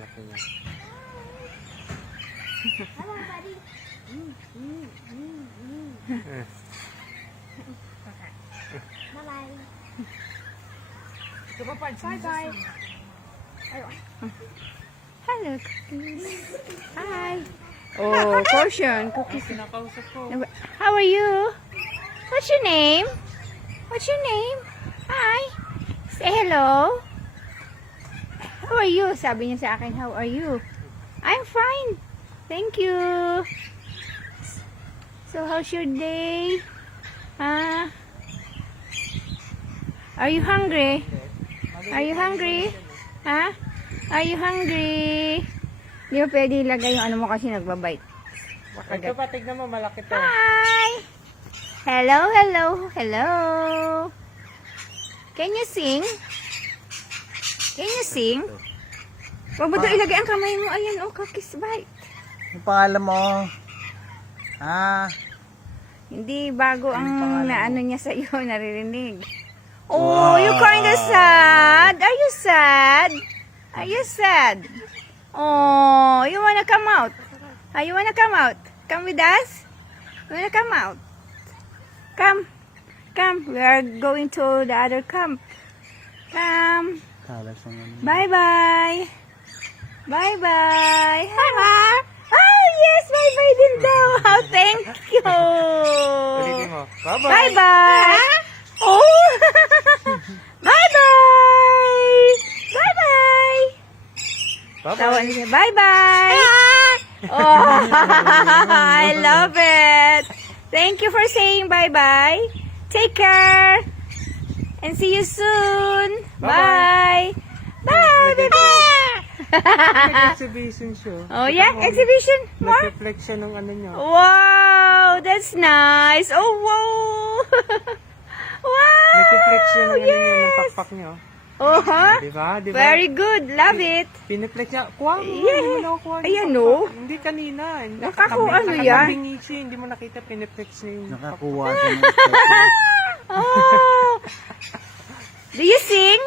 laki niya. Hello, buddy. Bye-bye. Bye-bye. Hello, cookies. Hi. Oh, portion. Cookies. Kinakausap ko. How are you? What's your name? What's your name? Hi. Say hello. How are you? Sabi niya sa akin, how are you? I'm fine. Thank you. So, how's your day? Huh? Are you hungry? Are you hungry? Huh? Are you hungry? Di ba pwede ilagay yung ano mo kasi nagbabite. Ito pa, tignan mo, malaki to. Hi! Hello, hello, hello. Can you sing? Can you sing? Huwag mo doon ilagay ang kamay mo. Ayan, oh, cookies bite. Yung pangalan mo? Ah, Hindi, bago ang naano niya sa iyo, naririnig. Oh, you kinda sad. Are you sad? Are you sad? Oh, you wanna come out? You wanna come out? Come with us? You wanna come out? Come. Come. We are going to the other camp. Come. talas ng ano. Bye-bye. Bye-bye. Bye-bye. Oh, yes. Bye-bye din daw. Oh, thank you. Ulitin mo. Bye-bye. Bye-bye. Oh. Bye-bye. Bye-bye. Tawa Bye-bye. niya. Bye-bye. Oh, I love it. Thank you for saying bye-bye. Take care. And see you soon. Bye. Bye, baby. Exhibition show. Oh, yeah. Exhibition. More. Nag-reflect siya ng ano niya. Wow. That's nice. Oh, wow. Wow. Nag-reflect siya ng ano niya, ng Yes. pakpak niya. Oh, huh? Diba? Diba? Very good. Love it. Piniflect niya. Kuha mo. Yeah. Hindi mo nakukuha. Ayan, no? Hindi kanina. Nakakuha, ano yan? Nakatabingi siya. Hindi mo nakita. Piniflect niya yung Nakakuha ka ng excitement. Oh. Do you sing?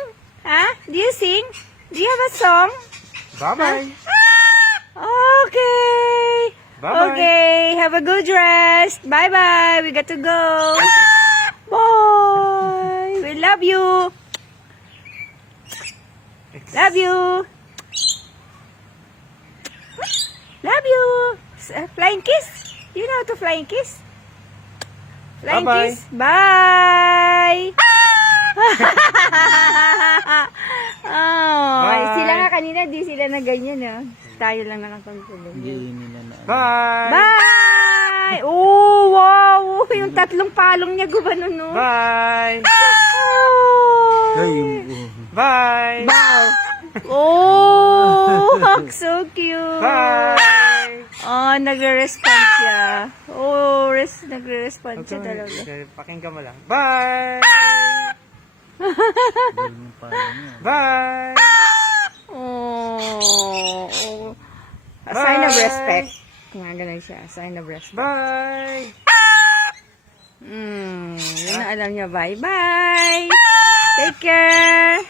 Huh? Do you sing? Do you have a song? Bye-bye. Okay. Bye-bye. Okay. Have a good rest. Bye-bye. We got to go. Bye. We love you. Love you. Love you. Flying kiss. You know how to flying kiss? Flying Bye-bye. kiss. Bye. Oh, Bye. sila nga kanina di sila na ganyan ah. Tayo lang nakapagtulog. Hindi nila na. Bye. Bye. Oh, wow. Yung tatlong palong niya gumano no. Bye. Oh. Ay, Bye. Wow. Oh, so cute. Bye. Oh, nagre-respond siya. Oh, nagre-respond siya talaga. Pakinggan mo lang. Bye. yung pangalan niya. Bye. Oh, oh. A sign of Bye. respect. Nga, ganun siya. A sign of respect. Bye. Yun na alam niya. Bye-bye. Take care.